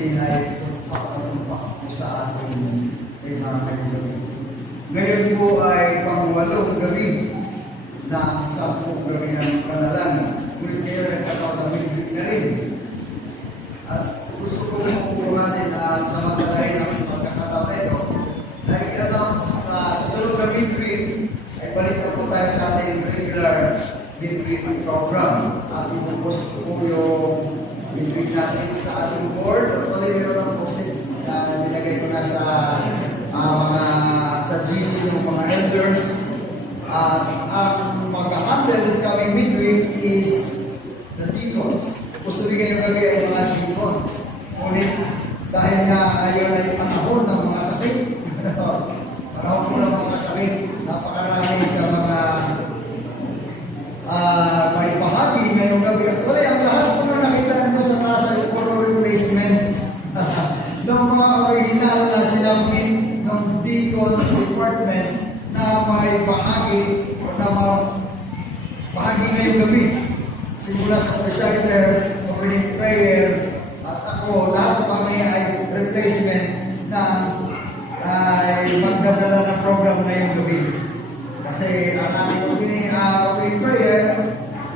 din ay tumpak po sa ating mga kaibigan. Ngayon po ay pang-8 gabi ng 10 gabi ng panalangin. Ngunit kayo ay kapag-amigit na rin. At gusto ko po natin samantalahin ang pagkakatapeto. Dahil alam sa susunod na midweek ay balik na po tayo sa ating regular midweek program. At ipopost po yung midweek natin sa ating board. At wala yung mga post-it na nilagay ko na sa mga sa GC ng mga elders. At ang mag-handle sa kaming midweek is the deacons. Gusto bigay yung gabi ay mga deacons. Ngunit dahil nga ngayon ay panahon ng mga sakit, panahon po ng mga sakit, napakarami sa mga may bahagi ngayong gabi. At wala ang lahat po na nakita nyo sa nasa yung puro replacement ng mga original na sinapit ng deacons department na may bahagi o na mga bahagi ngayong gabi. Simula sa presider, opening prayer, at ako, lahat kami ay replacement na ay magdadala ng program ngayong gabi. Kasi ang ating opening prayer,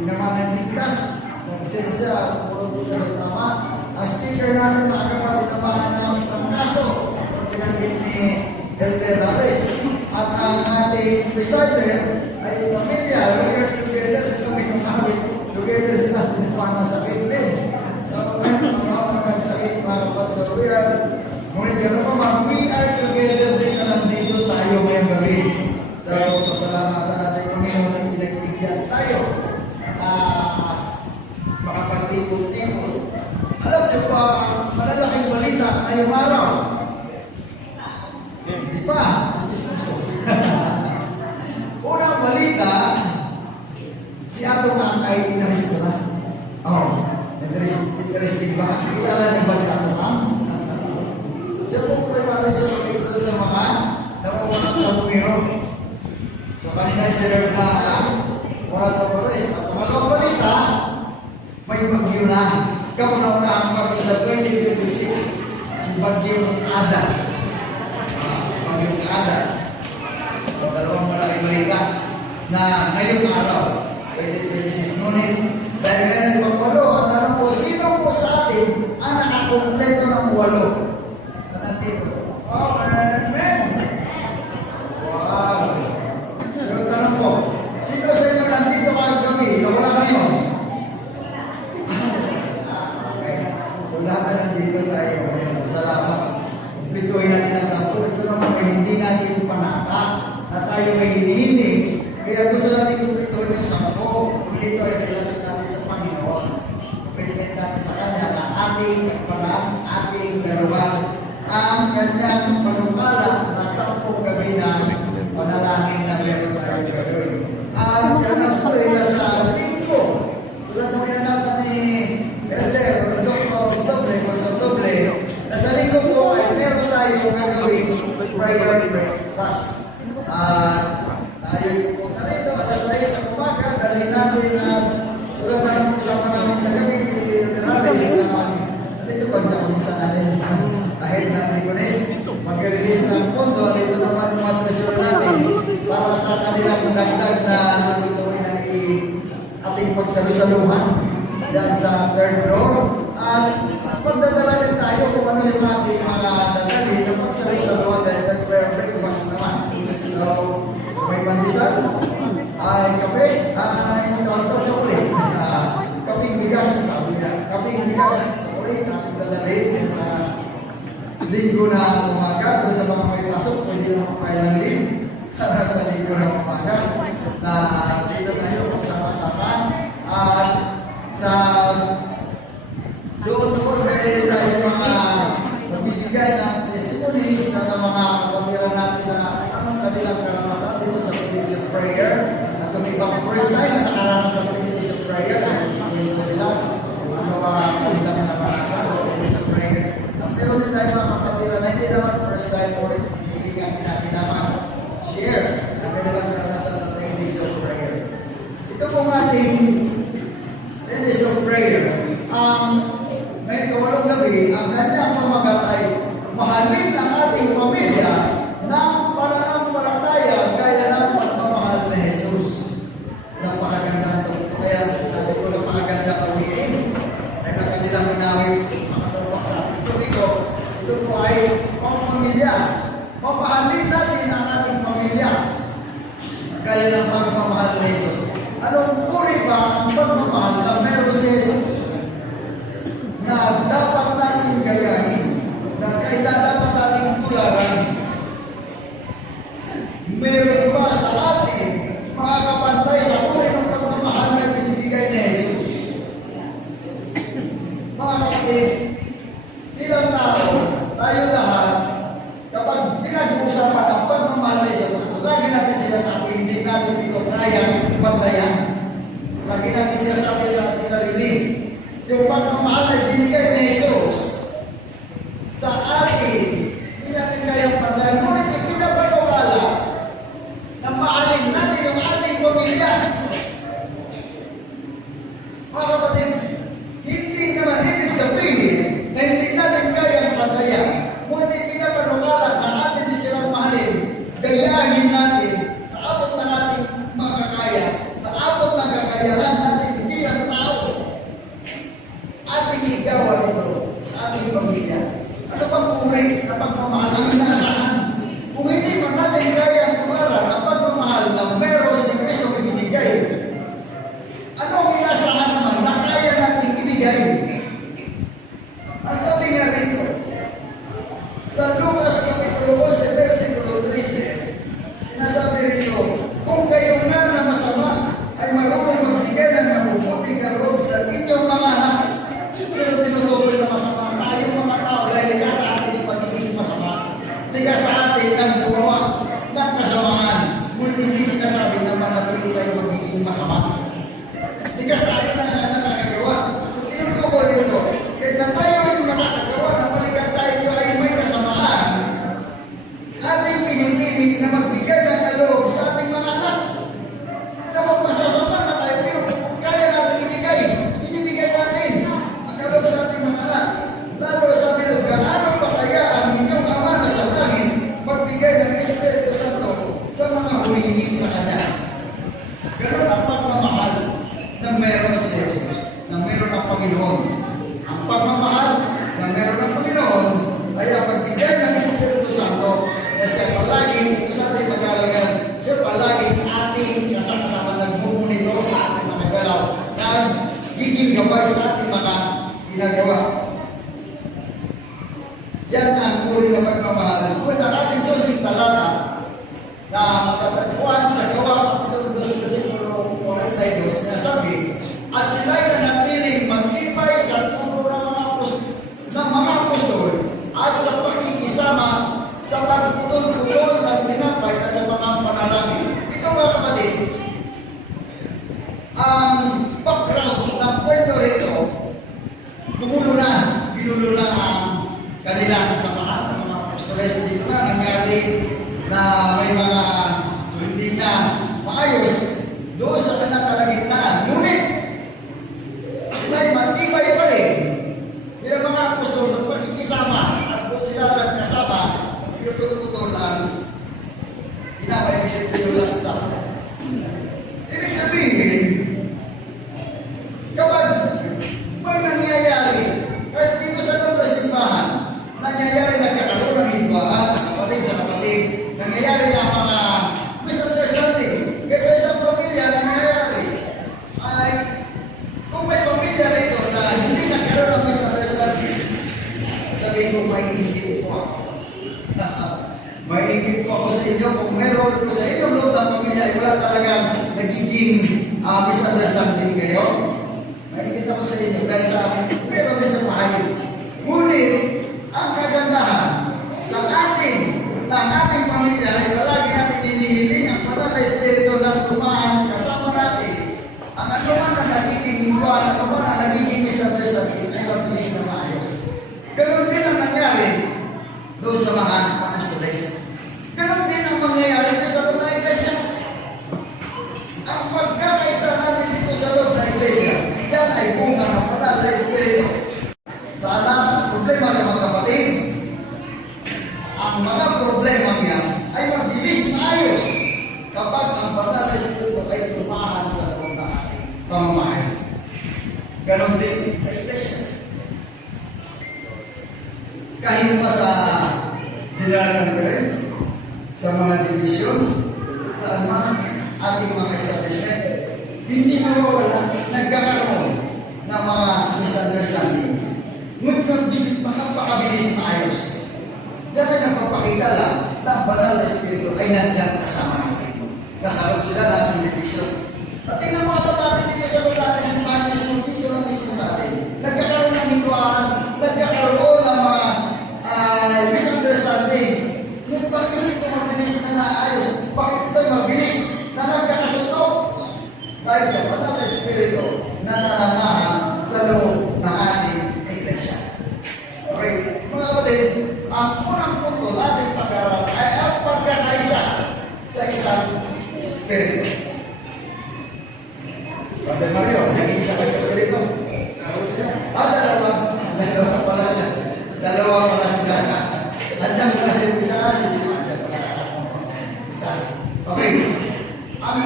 pinamanan ng class, nag-isensya, puro dito sa tama. Ang speaker natin, mga kapatid, pinamanan ng kaso, pinanggit ni Elder Harris. At ang ating presider ay pamilya, we're together sa kami kumahit, together sila mga sakit rin. So, mga sakit, mga kapatid, ngunit gano'n pa, we are together din na nandito tayo ngayong gabi. So, pasalamatan natin kung ngayon na pinagbigyan tayo na makapagtipon-tipon. Alam niyo pa, malalaking balita ngayong araw. Hindi pa. Unang balita, si Atong Angkay inaresto na. Oh, interesting ba? Kilala niyo ba si Atong Angkay? Siya po preparation sa mga nakuha sa bumiro. So kanina i-serve na ang oras na pares. At mga balita, may bagyo na. Kamunaw na ang bagyo sa 2026, si Bagyong Ada. Bagyong Ada. So dalawang malaking balita na ngayong araw, 2026 ngunit, dahil ngayon sa pagwalo, at alam po, sino po sa atin ang nakakompleto ng 8? Nandito. Oh, amen! Wow! Pero tanong po, sino sa inyo nandito kahit kami? Nawala kayo? Okay. So lahat na nandito tayo. Salamat. Kumplituhin natin ang 10. Ito naman ay hindi natin panaka na tayo ay hinihinig. Kaya gusto natin kumplituhin yung 10. Kumplito ay relasin natin sa Panginoon. Commitment natin sa Kanya na ating parang ating dalawa ang kanyang panukala na 10 gabi na panalangin na meron tayo gagawin. At yan ang suwela sa linggo. Tulad ng yanasa ni Elder, Dr. Doble, Pastor Doble, na sa linggo po ay meron tayo gagawin prayer breakfast. Tayo po na rin ito, alas 6 sa umaga, dahil natin na tulad na lang po sa mga gagawin ni Ravis naman. At ito pagdating sa natin. Kahit na Nicolas, mag-release ng pondo, ito naman yung mga treasure natin para sa kanilang dagdag na natutuloy ng ating pagsalusaluhan dyan sa 3rd floor. At pagdadala din tayo kung ano yung ating mga dadali ng pagsalusaluhan dahil nag-prayer breakfast naman. So, may pandesal, ay kape, ay chocolate, kaping bigas, chocolate, ating dadalhin sa linggo na umaga, doon sa mga may pasok, pwede naman kaya rin sa linggo na umaga na dito tayo magsama-sama at sa doon po pwede tayo mga magbibigay ng testimonies na mga kapatira natin na anong kanilang karanasan dito sa Days of Prayer at kung ibang first time na nakaranas sa Days of Prayer dito sila ano mga kanilang naranasan sa Days of Prayer. Pero din tayo mga kapatira na hindi naman first time ulit hiniligan natin naman share na kanilang karanasan sa Days of Prayer. Ito pong ating Days of Prayer actually, ang kanyang pamagat ay mahalin ang ating pamilya na pananampalataya gaya ng pagmamahal ni Jesus. Napakaganda ito. Kaya sabi ko, napakaganda kawiin. Dahil ang kanilang inawit, makatulong sa ating ito. Ito po ay pamilya. Mapahalin natin ang ating pamilya gaya ng pagmamahal ni Jesus. Anong puri ba ang pagmamahal na meron si Jesus na dapat natin gayahin, na kailan dapat natin tularan? Meron ba sa atin mga kapantay sa puri ng pagmamahal na binibigay ni Jesus? Mga kapatid, bilang tao, tayo lahat, kapag pinag-uusapan ang pagmamahal ni Jesus, lagi natin sinasabi, hindi natin ito kaya bantayan. Lagi natin sinasabi sa ating sarili, yung pagmamahal na binigay ni Jesus sa atin, hindi natin kaya bantayan. Ngunit ipinapagawala na mahalin natin yung ating pamilya. Mga kapatid, hindi naman ibig sabihin na hindi natin kaya bantayan. Ngunit ipinapagawala na atin di silang mahalin, gayahin natin sa abot ng ating makakaya, sa abot ng kakayahan natin bilang tao. Ating igawan ito sa ating pamilya. Ano bang uri na pagmamahal ang inaasahan? Kung hindi man natin kaya ang kumaran ang pagmamahal na meron si Kristo ibinigay, ano ang inaasahan naman na kaya natin ibigay? Ang sabi nga rito, sa Lucas Kapitulo 11, versikulo 13, sinasabi rito, kung kayo nga na masama ay marunong magbigay ng mabubuting kaloob sa inyong mga anak, pero tinutukoy na masama tayo mga tao dahil likas sa atin yung pagiging masama. Likas sa atin ang gumawa ng kasamaan. Ngunit hindi sinasabi na manatili tayo magiging masama. Likas sa atin ang nakakagawa. Tinutukoy ito. Kahit na tayo yung nakakagawa na balikan tayo ay may kasamaan, ating pinipili na magbigay ng kaloob sa ating mga anak. Na magpasasama na tayo yun. Kaya natin ibigay. Binibigay natin ang kaloob sa ating mga anak. Lalo sabi ito, gaano pa kaya ang inyong Ama na sa langit magbigay ng Espiritu Santo sa mga humihingi sa Kanya. Ganon ang pagmamahal na meron si Jesus, na meron ang Panginoon. Ang pagmamahal na meron ang Panginoon ay ang pagbigay ng Espiritu Santo na siya palagi, ito sa ating magalagan, siya palagi ating kasama-sama nagmumonitor sa ating mga galaw na giging gabay sa ating mga ginagawa. Yan ang uri ng pagmamahal. Kung ang ating susing talata na matatagpuan sa Gawa, Kapitulo 2, versikulo 42, sinasabi, at sila'y nanatiling magtibay sa turo ng mga apostol at sa pakikisama sa pagputol-putol ng tinapay at sa mga panalangin. Ito mga kapatid, ang background ng kwento rito, ginulo na ang kanilang samahan ng mga apostoles. Dito na nangyari na may mga hindi na maayos doon sa kanilang kalagitnaan. Ngunit, sila'y matibay pa rin bilang mga apostol sa pagkikisama at kung sila nagkasama, pinutulong ang pinaka-episode yung last time. Ibig sabihin, kapag may nangyayari, kahit dito sa loob ng simbahan, nangyayari nagkakaroon ng hidwaan, kapatid sa kapatid, nangyayari ang mga misunderstanding. Kaya sa isang pamilya, nangyayari ay kung may pamilya rito na hindi nagkaroon ng misunderstanding, sabihin ko, may ingit po ako. May ingit po ako sa inyo. Kung meron po sa inyong loob ng pamilya, ay wala talagang nagiging misunderstanding kayo. May ingit ako sa inyo dahil sa akin, meron din sa bahay. Ngunit, ang kagandahan sa ating pamilya ay palagi natin hinihiling ang banal na Espiritu na tumaan kasama natin. Ang anuman na nagiging hingguan, ang anuman na nagiging misunderstanding ay mabilis na maayos. Ganon din ang nangyari doon sa mga apostoles. Ganon din ang mangyayari doon sa mga iglesia. Ang pagkakaisa natin dito sa loob ng iglesia, yan ay bunga ng banal na Espiritu. Sana kung problema sa mga kapatid. Ang mga problema niya ay mabilis maayos kapag ang banal na Espiritu ay tumahan sa loob ng ating pamamahay. Ganon din sa iglesia. Kahit pa sa General Conference, sa mga division, saan man ating mga establishment, hindi nawawala, nagkakaroon ng mga misunderstanding. Ngunit makapakabilis na ayos. Dahil nagpapakita lang na ang banal na Espiritu ay nandiyan kasama natin. Kasama sila lahat ng division. At tingnan mga kapatid dito sa lugar natin si Marcus, dito lang mismo sa atin. Nagkakaroon ng hituan, nagkakaroon ng mga misunderstanding. Ngunit bakit ito mabilis na naayos? Bakit ito mabilis na nagkakasutok? Dahil sa banal na Espiritu na nananahan sa loob ng ating iglesia. Okay, mga kapatid, ang unang punto natin pag-aaral ay ang pagkakaisa sa isang Espiritu. Brother Mario, naging isa kayo sa Espiritu? Dalawa pala sila. Dalawa pala sila. Nandiyan pala yung isa, hindi nandiyan pala. Isa. Okay, ang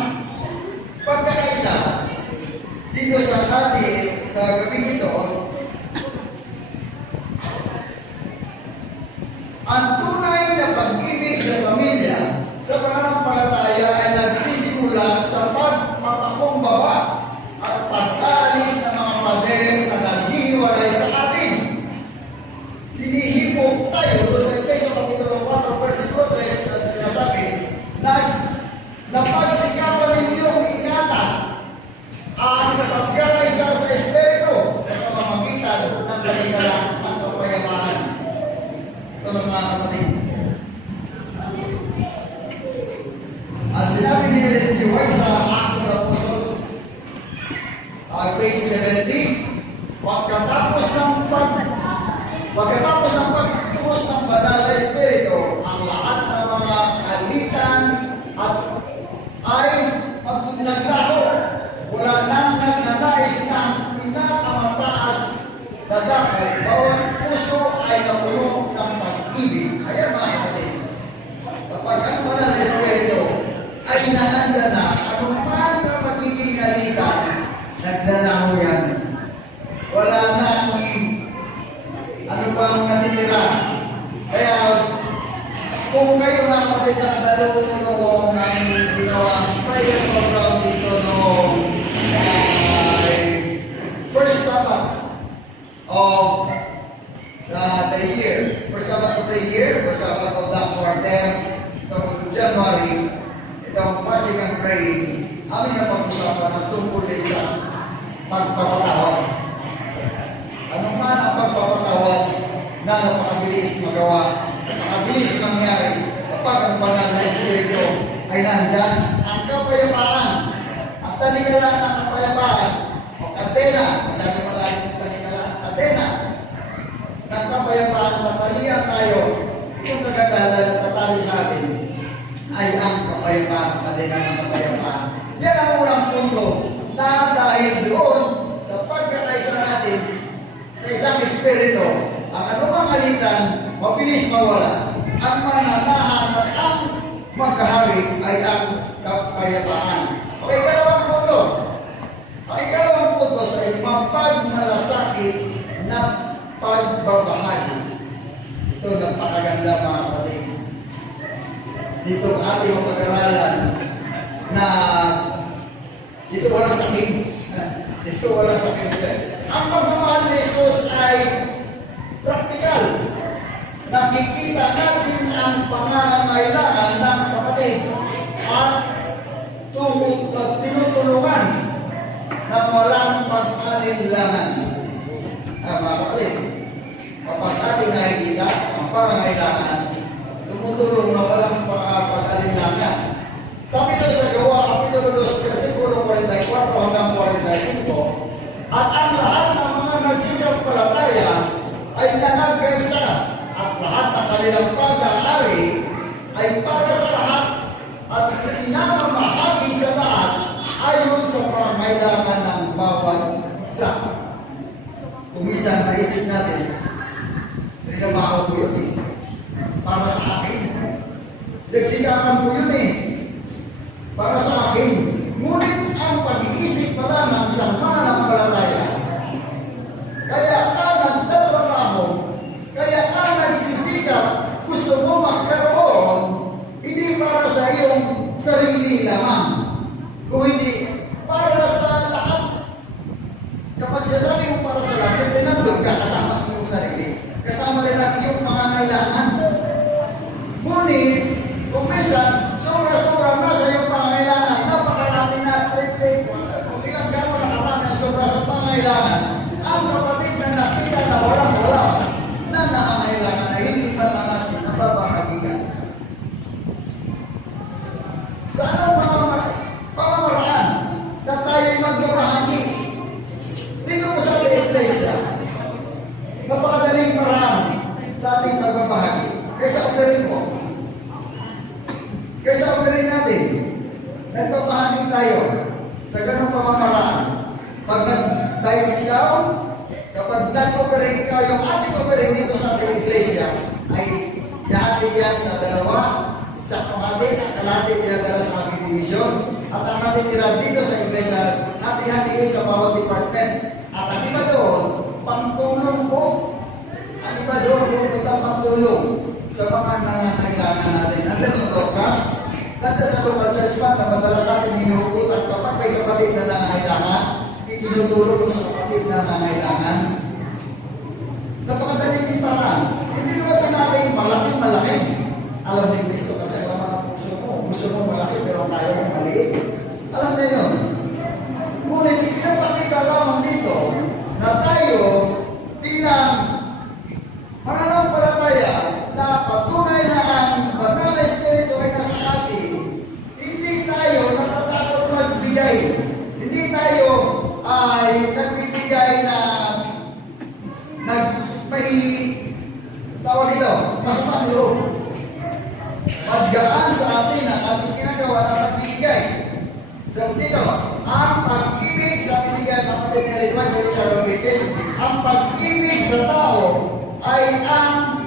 pagkakaisa dito sa ating sa gabi ito, ang tunay na pag-ibig sa pamilya sa pananampalataya ay nagsisimula sa pagpapakumbaba at pag-alis ng mga pader na naghihiwalay sa atin. Hinihipok tayo doon sa Efeso Kapitulo 4, versikulo 3 na sinasabi na pagsikapan ninyong ingatan ang pagkakaisa sa Espiritu sa pamamagitan ng kaligtasan at kapayapaan. Ito ng mga kapatid. Ang sinabi ni Ellen G. White sa Acts of the Apostles, page 70, pagkatapos ng pagtuos ng banal na Espiritu, ang lahat ng mga alitan at ay naglaho. Wala nang nagnanais ng pinakamataas na dakay. Bawat puso ay napuno ng pag-ibig. Ayan mga kapatid. Kapag ang banal na Espiritu ay nananda na, anuman na magiging alitan, naglalaho yan. Wala nang ano bang natitira. Kaya kung kayo mga kapatid nakadalo noong aming ginawang prayer program dito noong first Sabbath of the year, first Sabbath of the year, first Sabbath of the quarter, itong January, itong fasting and praying, amin na pag-usapan at tungkol din sa pagpapatawad. Ano man ang pagpapatawad na napakabilis magawa, napakabilis mangyari kapag ang banal na Espiritu ay nandyan. Ang kapayapaan, ang talikalan ng kapayapaan, o katena, sabi mo lagi ng talikalan, katena, ng kapayapaan, matalihan tayo, itong kagadalan na tatali sa atin, ay ang kapayapaan, katena ng kapayapaan. Yan ang unang punto na dahil doon sa pagkakaisa natin sa isang Espiritu, ang anumang alitan, mabilis mawala. Ang mananahan at ang magkahari ay ang kapayapaan. Okay, ikalawang punto. Ang ikalawang punto sa mapagmalasakit na pagbabahagi. Ito napakaganda mga kapatid. Dito ating pag-aralan na dito walang sakit. Dito walang sakit. Ang pagmamahal ni Jesus ay praktikal. Nakikita natin ang pangangailangan ng kapatid at tinutulungan na walang pag-alinlangan. Mga kapatid, kapag ating nakikita ang pangangailangan, tumutulong na walang pag-alinlangan. Sabi ito sa Gawa, Kapitulo 2, versikulo 44 hanggang 45, at ang lahat ng mga nagsisampalataya ay nanagkaisa at lahat ng kanilang pag-aari ay para sa lahat at ipinamamahagi sa lahat ayon sa pangangailangan ng bawat isa. Kung minsan naisip natin, Pinabaho ko yun eh. Para sa akin. Nagsikapan ko yun eh. Para sa akin. Ngunit ang pag-iisip pala ng isang mananampalataya, kaya ka nagtatrabaho, kaya ka nagsisikap, gusto mo magkaroon, hindi para sa iyong sarili lamang, kung hindi para sa lahat. Kapag sasabi mo para sa lahat, siyempre nandun ka kasama ang iyong sarili. Kasama rin ang iyong pangangailangan. Ngunit, kung minsan, sobra-sobra na sa iyong pangangailangan, napakarami na, kung ilang gano'n nakarami ang sobra sa pangangailangan, ang kapatid na nakita na walang-wala, na nangangailangan na hindi pa na natin nababahagian. Sa anong pamamaraan na tayo'y magbabahagi? Dito po sa ating iglesia, napakadaling paraan sa ating magbabahagi. Kaysa ugarin po. Kaysa ugarin natin, nagbabahagi tayo sa ganong pamamaraan. Pag tayo sigaw, kapag nag-operate ikaw, yung ating operate dito sa ating iglesia, ay inahatid yan sa dalawa, sa kapatid, ang kalahati tinadala sa ating division, at ang natitira dito sa iglesia, hati-hatiin sa bawat department. At ang iba doon, pangtulong po. Ang iba doon, pupunta pangtulong sa mga nangangailangan natin. Nandiyan ang broadcast, nandiyan sa local church pa, na madalas natin hinuhukot at kapag may kapatid na nangangailangan, itinutulong mo sa kapatid na nangangailangan. Napakadaling paraan. Hindi naman sinabing malaki. Alam ni Kristo kasi ang mga puso mo. Gusto mo malaki pero kaya mo maliit. Alam na yun. Ngunit ipinapakita lamang dito na tayo bilang mananampalataya na patunay na ang Banal na Espiritu ay nasa atin, hindi tayo natatakot magbigay. Hindi tayo ay nagbibigay na may tawag ito, mas panloob. Maggaan sa atin ang ating ginagawa na magbibigay. So dito, ang pag-ibig sa binigyan ng kapatid ni Ridwan sa Robites, ang pag-ibig sa tao ay ang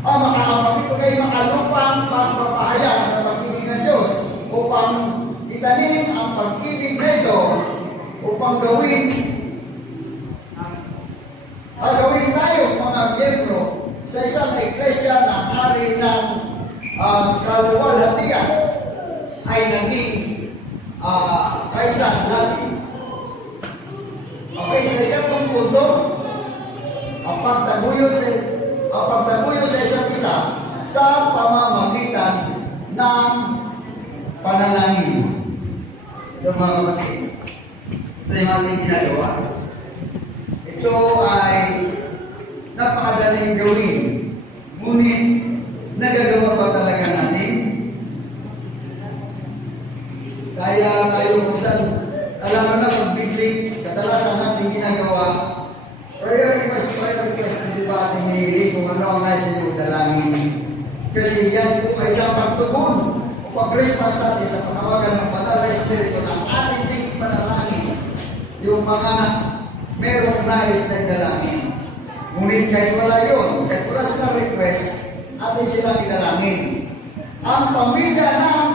makakapagpagay makalupang pagpapahayag ng pag-ibig ng Diyos upang itanim ang pag-ibig nito upang gawin tayo mga miyembro sa isang iglesia na hari ng kaluwalhatian ay naging kaisa natin. Okay, sa ikatong punto, ang pagtaguyod sa isa't isa sa pamamagitan ng panalangin. Yung mga kapatid, ito yung ating ginagawa. Ito ay napakadaling gawin. Ngunit, nagagawa pa talaga natin. Kaya tayo minsan, alam mo na pag big kadalasan natin ginagawa, prayer request, di ba ating hinihiling kung ano ang nais niyo dalangin. Kasi yan po ay isang pagtugon o pag-Christmas natin sa panawagan ng Banal na Espiritu ng ating big panalangin. Yung mga merong nais na dalangin. Ngunit kahit wala yun, kahit wala silang request, atin silang idalangin. Ang pamilya ng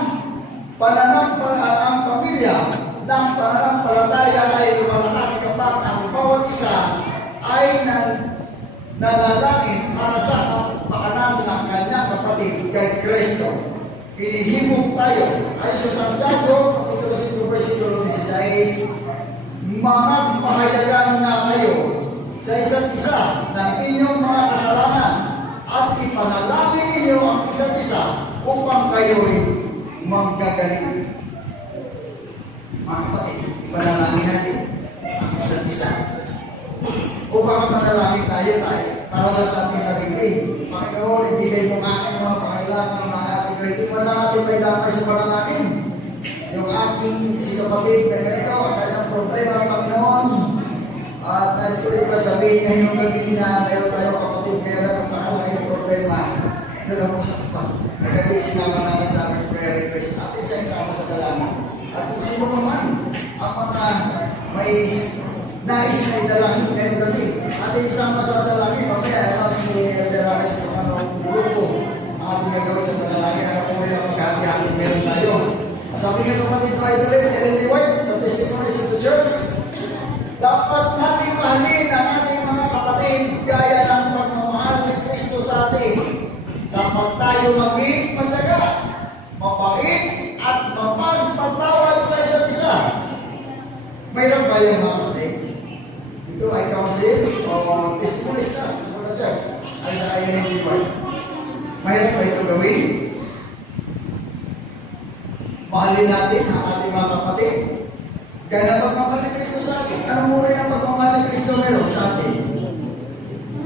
pananampalataya ay lumalakas kapag ang bawat isa ay nanalangin para sa pakanan ng kanyang kapatid kay Kristo. Hinihimok tayo. Ayon sa Santiago, Kapitulo 5, versikulo 16, mga pahayagan na kayo sa isa't isa ng inyong mga kasalanan at ipanalangin ninyo ang isa't isa upang kayo'y magkagaling. Mga kapatid, ipanalangin natin ang isa't isa. Upang manalangin tayo para lang sa ating sarili. Panginoon, ibigay mo nga aking mga pangailangan ng mga ating kayo. Hindi mo na natin may damay sa panalangin. Yung aking kapatid na ganito, ang kanyang problema, Panginoon. At nais ko rin sabihin ngayong gabi na meron tayong kapatid na meron ang pakalaking problema. Ito na po sa kapag. Nagkati sinama namin sa aming prayer request. At isa-isama sa dalangin. At kung sino naman ang mga may nais na idalangin ngayong gabi, hati-hati meron tayo. Sabi nga kapatid Violet, Ellen G. White, sa Testimonies to the Church, dapat natin mahalin ang ating mga kapatid gaya ng pagmamahal ni Kristo sa atin. Dapat tayo maging mataga, mabait, at mapagpatawad sa isa't isa. Mayroon ba yung mga kapatid? Ito ay council o testimonies na sa mga church. Ay sa kayo ng Lord. Mayroon ba ito gawin? Mahalin natin ang ating mga kapatid. Kaya na pagmamahal ni Kristo sa atin. Anong mura ng pagmamahal ni Kristo meron sa atin?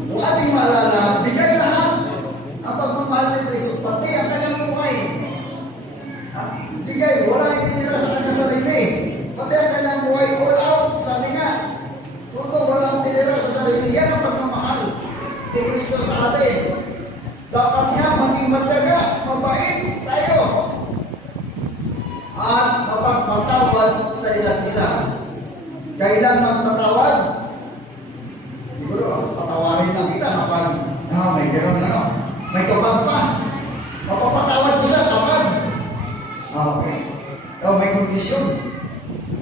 Kung ating maalala, bigay lahat ang pagmamahal ni Kristo, pati ang kanyang buhay. Bigay, wala itinira sa kanyang sarili. Pati ang kanyang buhay, all out, sabi nga. Kung walang tinira sa sarili, yan ang pagmamahal ni Kristo sa atin. Dapat nga maging mataga, mabait tayo. At mapagpatawad sa isa't isa. Kailan magpatawad? Siguro, patawarin lang kita kapag may gano'n may kapag pa. Mapapatawad ko siya kapag okay. May kondisyon.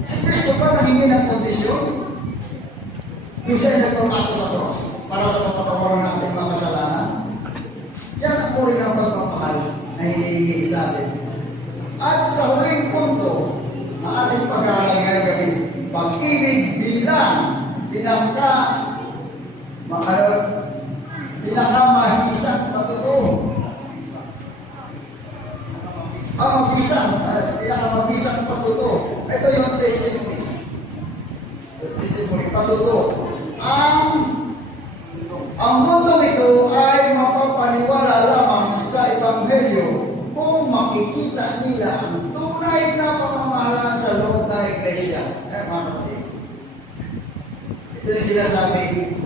Si Kristo pa nangingi ng kondisyon. Yung siya nagpapako sa cross para sa kapatawaran ng ating mga kasalanan. Yan ang uri ng pagpapahal na hinihingi sa atin. At sa huling punto na ating pag-aaral ngayong gabi, pag-ibig bilang pinakamahisang patuto. Ang pinakamabisang patuto. Ito yung testimony. Testimony, patuto. Ang mundo ito ay mapapaniwala lamang sa Ebanghelyo kung makikita nila ang tunay na pamamahalan sa loob ng iglesia. Mga kapatid. Ito yung sinasabi,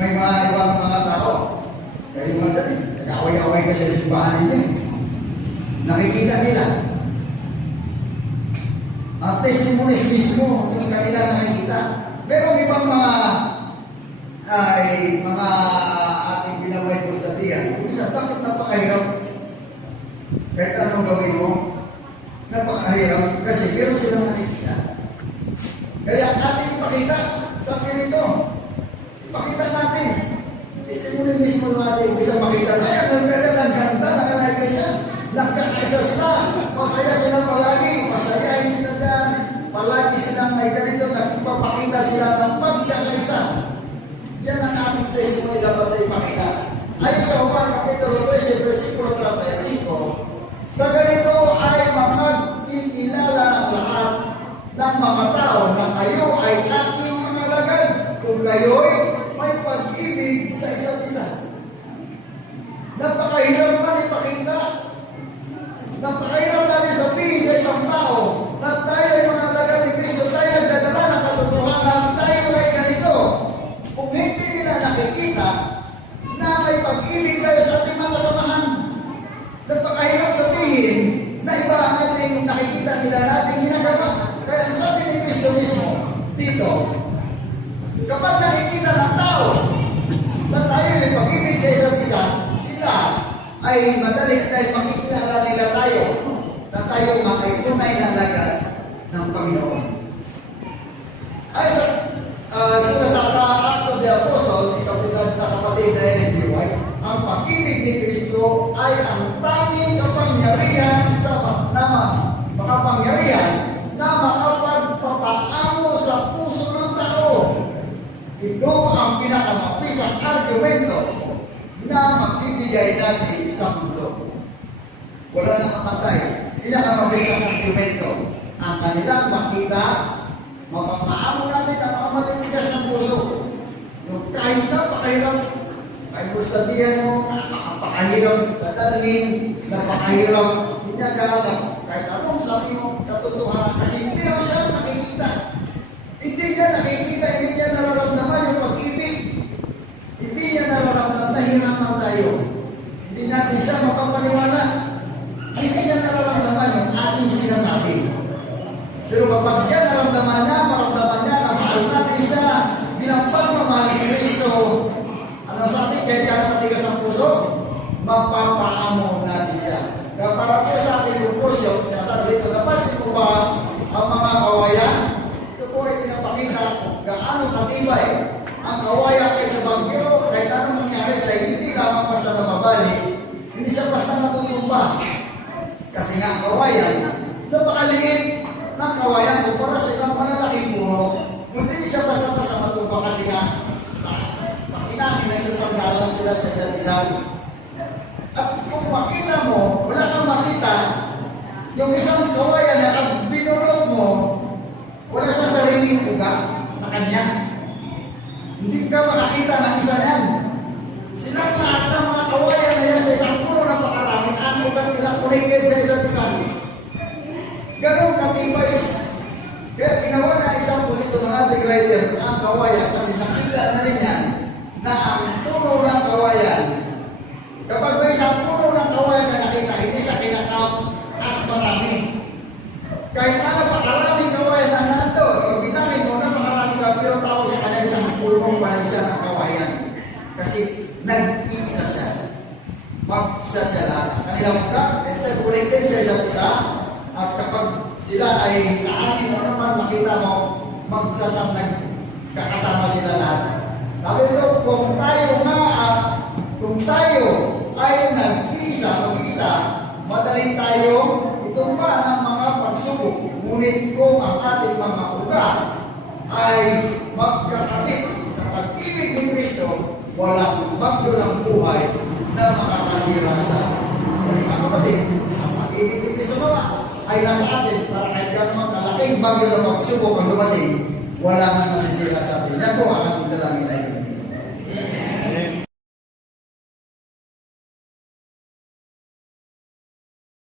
may mga ibang mga tao, kayo mga dati, nag-away-away ka sa simbahan ninyo. Nakikita nila. Ang testimonies mismo, yung kanila nakikita. Pero ibang mga ating binaway ko sa tiyan, minsan bakit napakahirap? Kahit anong gawin mo, napakahirap kasi meron silang nakikita. Kaya ating ipakita sa pinito. Ipakita natin. Testimony mismo natin, bisa makita na yan. Ang ganda, nakalagay siya. Nagkakaisa sila. Masaya sila palagi. Masayahin sila dyan. Palagi silang may ganito. Nagpapakita sila ng pagkakaisa. Yan ang ating testimony dapat na ipakita. Ayon sa Juan Kapitulo 13, versikulo 35, sa ganito ay makikilala ang lahat ng mga tao na kayo ay aking mga alagad kung kayo'y may pag-ibig sa isa't isa. Napakahirap man ipakita. Napakahirap natin sabihin sa ibang tao na tayo ay mga alagad ni Kristo, tayo nagdadala ng katotohanan, tayo ay ganito. Kung hindi nila nakikita na may pag-ibig tayo sa ating mga kasamahan, napakahirap sabihin na iba ang ating nakikita nila natin ginagawa. Kaya ang sabi ni Kristo mismo dito, kapag nakikita ng tao na tayo may pag-ibig sa isa't isa, sila ay madali dahil makikilala nila tayo na tayo ay tunay na alagad ng Panginoon. Ay sa Acts of the Apostle, ikapitan na kapatid na Ellen G. White, ang pag-ibig ni Kristo ay ang tanging kapangyarihan makapangyarihan na makapagpapaamo sa puso ng tao. Ito ang pinakamabisang argumento na magbibigay natin sa mundo. Wala na mamatay. Pinakamabisang argumento. Ang kanilang makita, mapapaamo natin ang mga matitigas ng puso. Yung kahit napakahirap, kahit sabihan mo, napakahirap, dadalhin, napakahirap, ginagalang, kahit anong sabi mo, katotohanan, kasi pero siya nakikita. Hindi niya nakikita, hindi niya nararamdaman yung pag-ibig. Hindi niya nararamdaman, nahirapan tayo. Hindi natin siya mapapaniwala. Hindi niya nararamdaman yung ating sinasabi. Pero kapag niya maramdaman niya na mahal natin siya bilang pagmamahal ni Kristo, ano sa atin, kaya matigas ang puso, mapapaamo natin siya. Kaya para po sa ating conclusion, sinasabi dito, napansin mo ba ang mga kawayan? Ito po ay pinapakita gaano katibay ang kawayan kaysa bagyo, kahit anong mangyari sa hindi lamang basta namabali, hindi siya basta natutumba. Kasi nga ang kawayan, napakaliit ng kawayan kumpara sa ibang malalaking puno. Hindi siya basta-basta matumba kasi nga pakinahin nagsasanggalan sila sa isa't isa. At kung makita mo, wala kang makita, yung isang kawayan na ang binulot mo, wala sa sariling uga na kanya. Hindi ka makakita ng isa yan. Silang lahat ng mga kawayan na yan sa isang puno na pakarami, ang ugat nila connected sa isa't isa. Ganun katibay. Kaya ginawa na isang punito ng ating writer ang kawayan kasi nakita na rin yan na ang puno ng kawayan, kapag may isang puno ng kawayan na nakita, hindi sa kinakap as marami. Kahit na napakaraming kawayan na nandun, o binangin mo na napakaraming kawayan, pero tao sa kanya isang punong panisa ng kawayan. Kasi nag-iisa siya. Mag-isa siya lahat. Kanilang mga interconnected sa isa't isa. At kapag sila ay sa akin mo naman makita mo, kakasama sila lahat. Sabi ito, kung tayo ay nag-iisa, mag-iisa, madali tayo itumba ng mga pagsubok. Ngunit kung ang ating mga ugat ay magkakabit sa pag-ibig ni Kristo, walang bagyo ng buhay na makakasira sa atin. Mga kapatid, ang pag-ibig ni Kristo ay nasa atin para kahit gano'ng kalaking bagyo na pagsubok ang dumating, wala nang masisira sa atin. Yan po ang ating dalangin sa inyo.